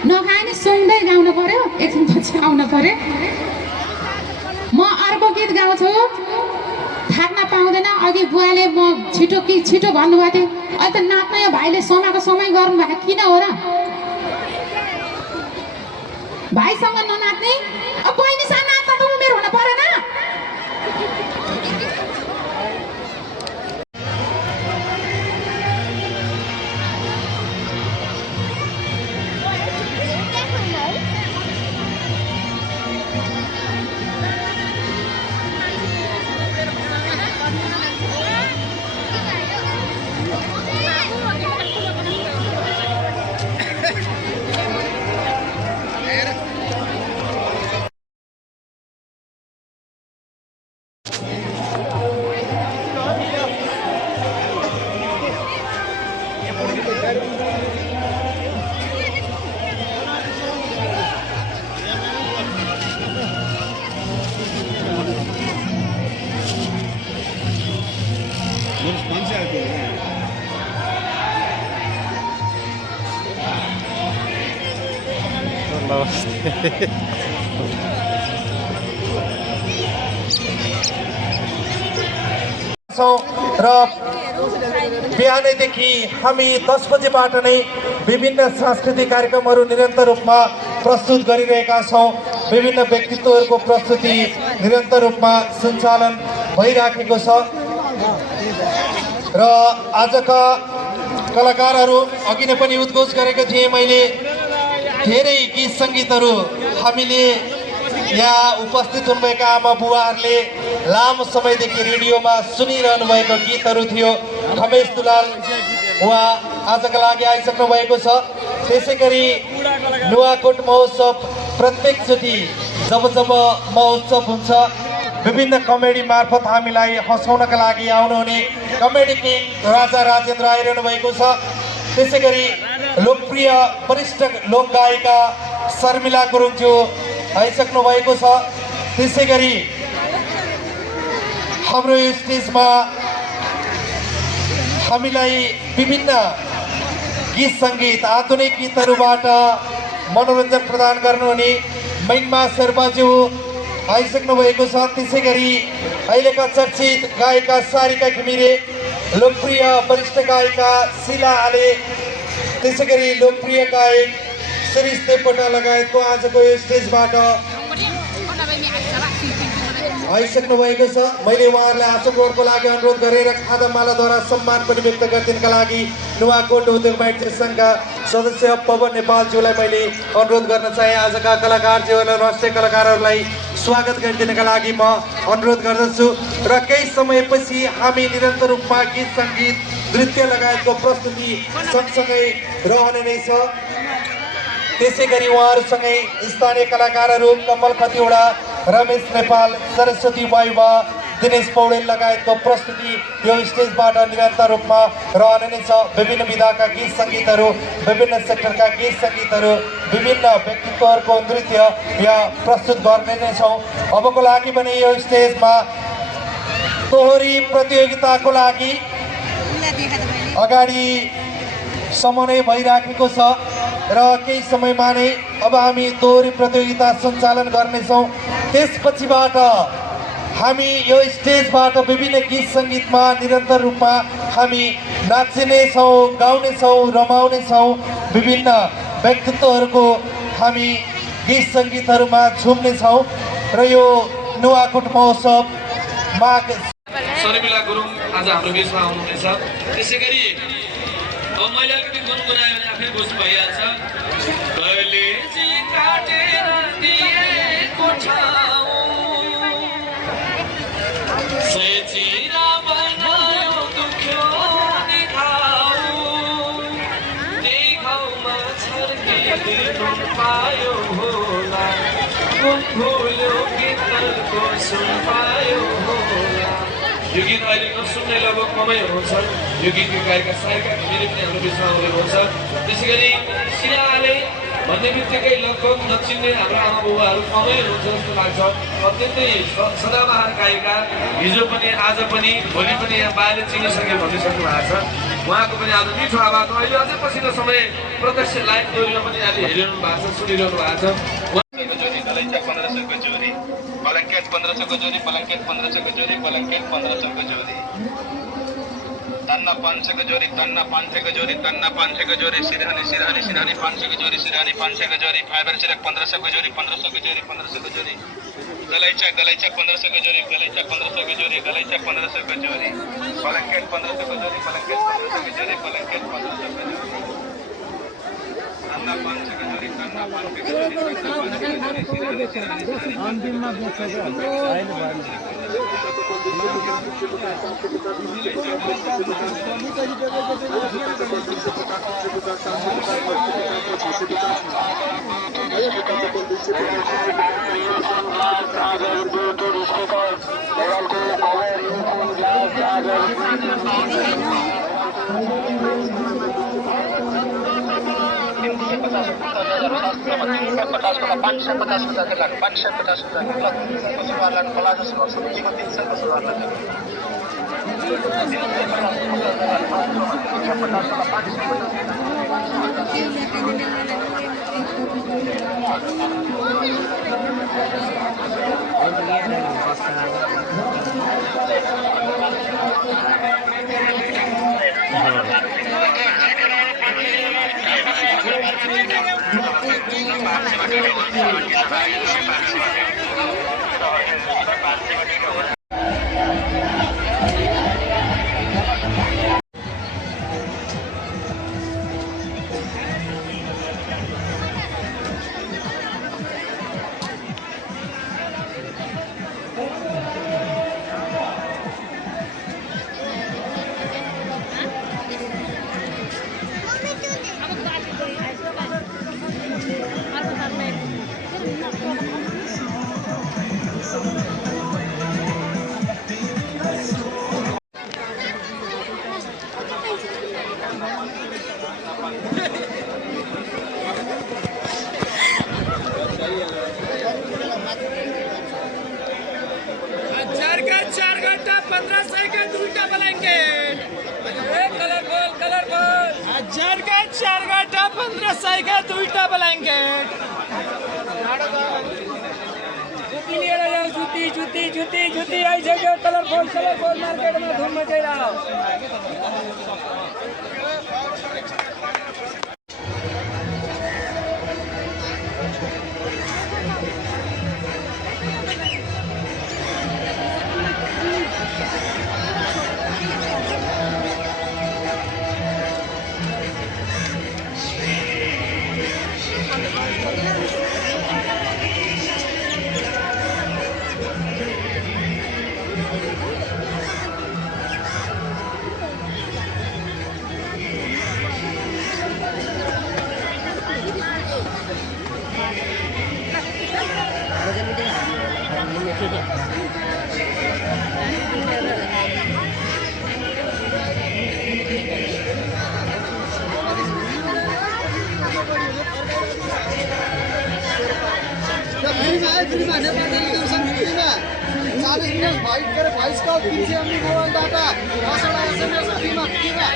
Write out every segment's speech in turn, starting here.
नखाए नि सुन्दै गाउनु पर्यो, एकछिनपछि आउनु पर्यो। म अर्को गीत गाउँछु, थाक्न पाउँदैन। अघि बुवाले म छिटो भन्नुभएको थियो, अहिले त नाच्न यो भाइले समाको समय गर्नुभएको किन हो र? भाइसँग ननाच्ने? अब बहिनीसँग नाच्दा त उमेर हुन परेन? र बिहानैदेखि हामी 10 बजेबाट नै विभिन्न सांस्कृतिक कार्यक्रमहरू निरन्तर रूपमा प्रस्तुत गरिरहेका छौँ। विभिन्न व्यक्तित्वहरूको प्रस्तुति निरन्तर रूपमा सञ्चालन भइराखेको छ र आजका कलाकारहरू अघि नै पनि उद्घोष गरेको थिएँ मैले। धेरै गीत सङ्गीतहरू हामीले यहाँ उपस्थित हुनुभएका आमा बुवाहरूले लामो समयदेखि रेडियोमा सुनिरहनु भएको गीतहरू थियो। खमेश दुलाल उहाँ आजका लागि आइसक्नु भएको छ। त्यसै गरी नुवाकोट महोत्सव प्रत्येकचोटि जब महोत्सव हुन्छ विभिन्न कमेडी मार्फत हामीलाई हँसाउनका लागि आउनुहुने कमेडी किङ राजा राजेन्द्र आइरहनु भएको छ। त्यसै गरी लोकप्रिय वरिष्ठ लोकगायिका शर्मिला गुरुङज्यू आइसक्नु भएको छ। त्यसै गरी हाम्रो स्टेजमा हामीलाई विभिन्न गीत सङ्गीत आधुनिक गीतहरूबाट मनोरञ्जन प्रदान गर्नुहुने मैनमा शेर्पाज्यू आइसक्नु भएको छ। त्यसै गरी अहिलेका चर्चित गायिका सारिका घिमिरे, लोकप्रिय वरिष्ठ गायिका शिला आले, त्यसै गरी लोकप्रिय गायक शिरीष देवकोटा लगायतको आजको यो स्टेजबाट आइसक्नु भएको छ। मैले उहाँहरूलाई आशोकको लागि अनुरोध गरेर खादामालाद्वारा सम्मान पनि व्यक्त गरिदिनका लागि नुवाकोट उद्योग वाणिज्य सङ्घका सदस्य पवन नेपालज्यूलाई मैले अनुरोध गर्न चाहे। आजका कलाकारज्यूहरूलाई, राष्ट्रिय कलाकारहरूलाई स्वागत गरिदिनका लागि म अनुरोध गर्दछु र केही समयपछि हामी निरन्तर रूपमा गीत सङ्गीत नृत्य लगायतको प्रस्तुति सँगसँगै रहने नै छ। त्यसै गरी उहाँहरूसँगै स्थानीय कलाकारहरू कमल खतिवडा, रमेश नेपाल, सरस्वती वायुवा, दिनेश पौडेल लगायतको प्रस्तुति यो स्टेजबाट निरन्तर रूपमा रहने नै छ। विभिन्न विधाका गीत सङ्गीतहरू, विभिन्न सेक्टरका गीत सङ्गीतहरू, विभिन्न व्यक्तित्वहरूको नृत्य यहाँ प्रस्तुत गर्ने नै छौँ। अबको लागि पनि यो स्टेजमा तोहोरी प्रतियोगिताको लागि अगाडि समन्वय भइराखेको छ र केही समयमा नै अब हामी दोहोरी प्रतियोगिता सञ्चालन गर्नेछौँ। त्यसपछिबाट हामी यो स्टेजबाट विभिन्न गीत सङ्गीतमा निरन्तर रूपमा हामी नाच्नेछौँ, गाउनेछौँ, रमाउनेछौँ। विभिन्न व्यक्तित्वहरूको हामी गीत सङ्गीतहरूमा झुम्नेछौँ र यो नुवाकोट महोत्सव माघ। शर्मिला गुरुङ आज हाम्रो बिचमा आउनुहुनेछ। त्यसै गरी अब मैले अलिकति गुनगुनायो भने आफै बुझ्नु भइहाल्छ। कलेजी काटेर दिएको ठाउँ सेचिरा बनायो दुख्यो नि घाउ, त्यही घाउमा छर्किदिनु पायो होला, कुन भुल्यो गीतको सुन पायो होला। यो गीत अहिले नसुन्ने लगभग कमै हुनुहुन्छ। यो गीतको गायिका सारिका घिमिरे पनि हाम्रो बिचमा आउने हुन्छ। त्यसै गरी शिलाले भन्ने बित्तिकै लगभग नचिन्ने हाम्रो आमा बुबाहरू कमै हुनुहुन्छ जस्तो लाग्छ। अत्यन्तै सदाबहार गायिका, हिजो पनि आज पनि भोलि पनि यहाँ बाले चिनिसक्यो भनिसक्नु भएको छ। उहाँको पनि आज मिठो आवाज अहिले अझै पछिल्लो समय प्रत्यक्ष लाइभ जोडीमा पनि यहाँले हेरिरहनु भएको छ सुनिरहनु भएको छ ब्ल्याङ्केट 1500 को जोडी ब्ल्याङ्केट 1500 को जोडी ब्ल्याङ्केट 1500 को जोडी तन्ना 500 को जोडी तन्ना 500 को जोडी तन्ना 500 को जोडी सिरहानी 500 को जोडी सिरहानी 500 को जोडी फाइबर सिरक 1500 को जोडी 1500 को जोडी 1500 को जोडी गलैचा 1500 को जोडी गलैचा 1500 को जोडी गलैचा 1500 को जोडी ब्ल्याङ्केट 1500 को जोडी ब्ल्याङ्केट 1500 को जोडी ब्ल्याङ्केट 1500 को जोडी तन्ना 500 को जोडी तन्ना 500 को जोडी अन्तिममा चार घंटा 1500 के दुईटा ब्ल्याङ्केट कलरफुल 4 घंटा 1500 के दुईटा ब्ल्याङ्केट जुती लिएर जाऊ जुती आइसक्यो कलरफुल मार्केटमा धुम मचाइरह voice call किनसे हमने मोबाइल डाटा मसला एसएमएस फ्रीमा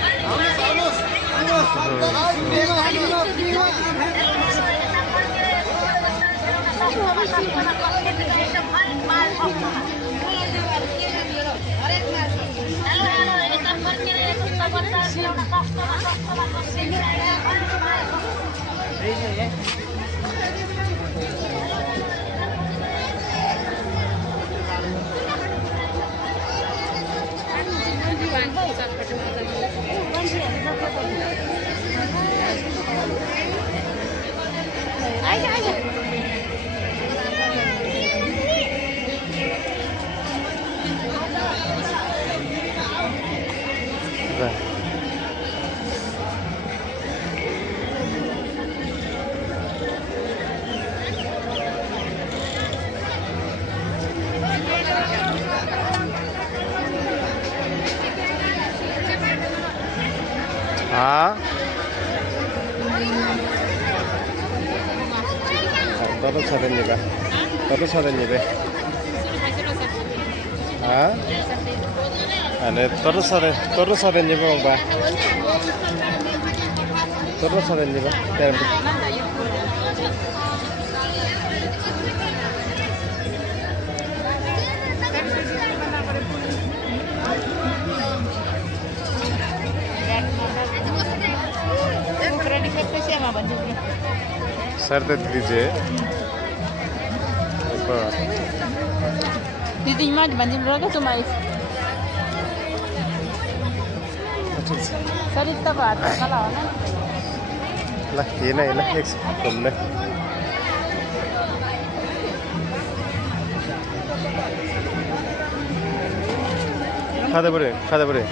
Todo sa rin ba? Todo sa rin ba? Ha? Ane terus ada nih bang. Terus ada nih bang. Sir तो दीजिए दिदी मत भनिदिनु र के तुम्हारी शरीर त हात कला हो ना ल हेर्न एकछिन घुम्न खाँदा पऱ्यो